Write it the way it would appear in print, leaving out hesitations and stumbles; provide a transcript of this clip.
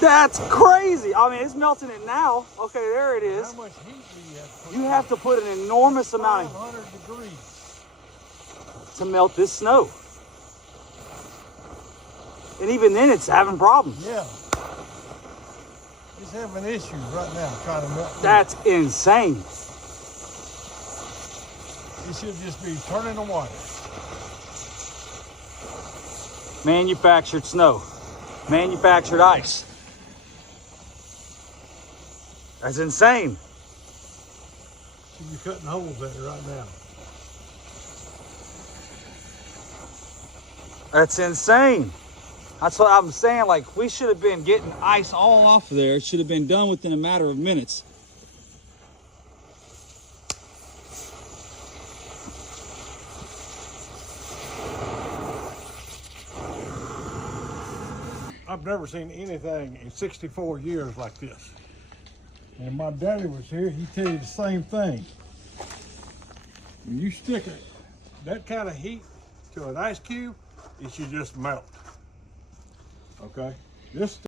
That's crazy. I mean, it's melting it now. Okay, there it is. How much heat do you have to put? You have to put an enormous amount of 500 degrees. to melt this snow. And even then, it's having problems. Yeah. It's having issues right now trying to melt. That's insane. It should just be turning the water. Manufactured snow. Manufactured ice. That's insane. Should be cutting holes at it right now. That's insane. That's what I'm saying. Like, we should have been getting ice all off of there. It should have been done within a matter of minutes. I've never seen anything in 64 years like this. And my daddy was here, he'd tell you the same thing. When you stick that kind of heat to an ice cube, it should just melt. Okay? This